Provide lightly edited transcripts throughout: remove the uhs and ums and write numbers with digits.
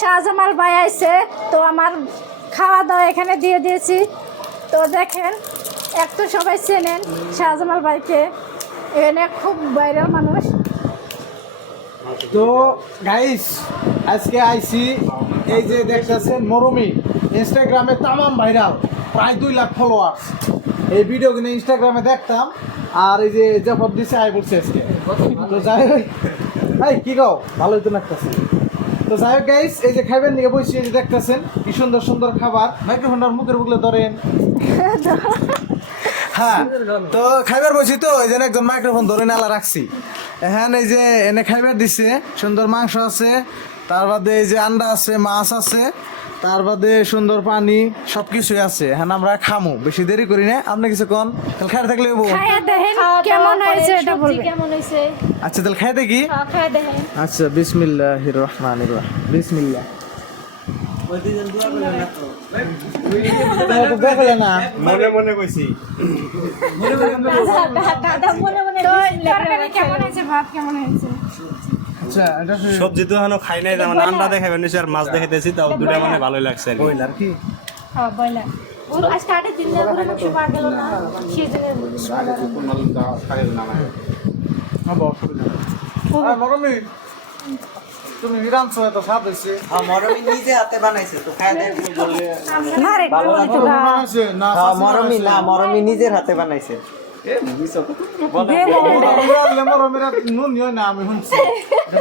শাহজামাল ভাই আইছে, তো আমার খাওয়া দাওয়া এখানে দিয়ে দিয়েছি। তো দেখেন, এক তো সবাই চেনেন শাহজামাল ভাইকে, এখানে খুব ভাইরাল মানুষ। তো গাইস আজকে আইসি, এই যে দেখতেছেন মরমি, ইনস্টাগ্রামে তামাম ভাইরাল, প্রায় 2 লাখ ফলোয়ার্স। এই ভিডিও কিনে ইনস্টাগ্রামে দেখতাম, আর এই যে জবাব দিছে আই বলছে আজকে। তো যাই হোক, এই কি গাও ভালোই তো লাগতেছে। তো যাই হোক গাইস, এই যে খাইবেন নিয়ে বসছি, এই যে দেখতেছেন কি সুন্দর সুন্দর খাবার। মাইক্রোফোনটার মুখের বুকলে ধরেন। হ্যাঁ, তো খাইবার বসি, তো এই যে একজন মাইক্রোফোন ধরে নালা রাখছি। হ্যাঁ, এই যে এনে খাইবার দিছে, সুন্দর মাংস আছে, তার বাদে এই যে আন্ডা আছে, মাছ আছে, তার বাদে সুন্দর পানি, সব কিছুই আছে। হ্যাঁ, আমরা খামু, বেশি দেরি করি না। আপনি কিছু কন, তাহলে খাই থাকলে খাইয়া দেখেন কেমন হয়েছে এটা বলবেন। কেমন হয়েছে? আচ্ছা, তাহলে খাই দেখি। খাওয়া দেখেন। আচ্ছা, বিসমিল্লাহির রহমানির রহিম। বিসমিল্লাহ। মনে মনে কইছি। দাদা মনে মনে তো তরকারি কেমন হয়েছে, ভাত কেমন হয়েছে? আচ্ছা, এটা সবজি তো এখনো খাই নাই, যেমন আন্ডা দেখাবেন আর মাছ দেখাইতেছি, তাও দুটা মানে ভালোই লাগছে আর কি। বইলার কি? হ্যাঁ বয়লা। ওর আজকে 8 দিন না পুরো মাংস পাওয়া গেল না, সেজন্য মরমি, তুমি নিরাংশ এত স্বাদ হয়েছে। মরমি নিজে হাতে বানাইছে তো খায় দেয় বললে না রে, ভালো একটু লাগবে। দাও। বানাইছে না? মরমি না, মরমি নিজের হাতে বানাইছে। মরমিরা নুন হয় না, আমি শুনছি।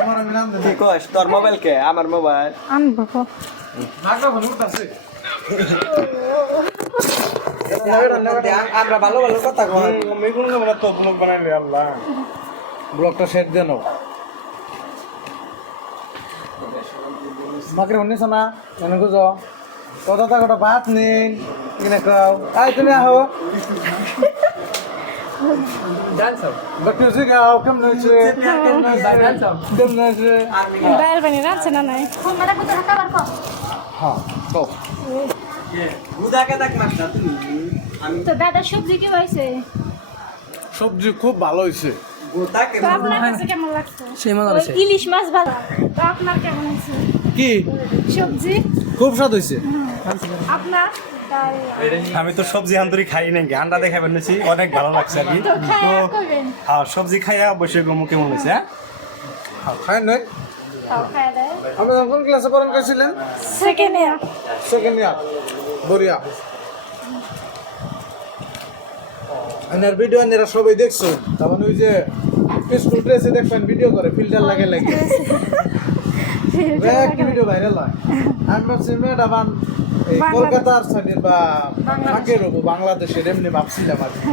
মরমি নাম কি কস, তোর মোবাইল কে? আমার মোবাইল। আনবো গো। আমরা ভালো ভালো কথা কই। ব্লগটা শেষ দেন। মাকে শুনিছ না? এনে গুজ কথা কথা ভাত নিন কিনে খাও। আই তুমি আহো, বাকি গাও কেমন হয়েছে? কেমন হয়েছে? ডাল বানিয়ে রাখছে না নাই? তোমরা কোথা থেকে খাবার পাও? হ্যাঁ, কও। গুদাকে দেখ না তুমি। তো দাদা সবজি কি হয়েছে? সবজি খুব ভালো হয়েছে। গুদাকে তো আপনার কাছে কেমন লাগছে? ওই ইলিশ মাছ ভালো। তো আপনার কেমন হয়েছে কি সবজি? খুব স্বাদ হয়েছে। আপনার আমি তো সবজি আন্তরিক খাই নাই, আন্ডা দেখাবেন নিছি, অনেক ভালো লাগছে আর কি। তো খাইয়া তো করবেন। হ্যাঁ, সবজি খাইয়া অবশ্যই গমু কেমন হয়েছে। হ্যাঁ, খাই নয়। তাও খাইয়া দেয়। আপনি কোন ক্লাসে পড়েন গেছিলেন? Second year. Second year. বড়িয়া। এনার ভিডিও এনারা সবাই দেখছো, তার মানে ওই যে স্কুল ড্রেসে দেখবেন ভিডিও করে, ফিল্টার লাগে লাগে কি ভিডিও ভাইরাল হয়। আমি ভাবছি ম্যাডাম কলকাতার সাইডের বা ফাঁকের হবো, বাংলাদেশের এমনি ভাবছিলাম আর কি।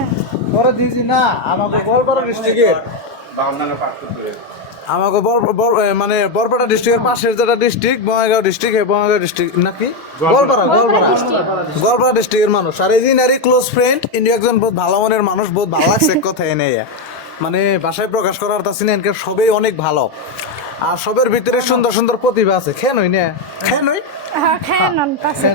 পরে দিয়েছি না, আমাকে বরপাড়া ডিস্ট্রিক্টের, আমাকে মানে বরপাড়া ডিস্ট্রিক্টের পাশের যেটা district, Bongaigaon district, Bongaigaon district নাকি গোয়ালপাড়া ডিস্ট্রিক্টের মানুষ। আর এই দিন ক্লোজ ফ্রেন্ড, ইনি একজন বহুত ভালো মনের মানুষ, বহুত ভালো লাগছে কথায় নেই, মানে ভাষায় প্রকাশ করার তা সিনেন সবাই অনেক ভালো, আর সবের ভিতরে সুন্দর সুন্দর প্রতিভা আছে। খেয়ে নই না, খেয়ে নই, হ্যাঁ, খাইয়া নন পাশে।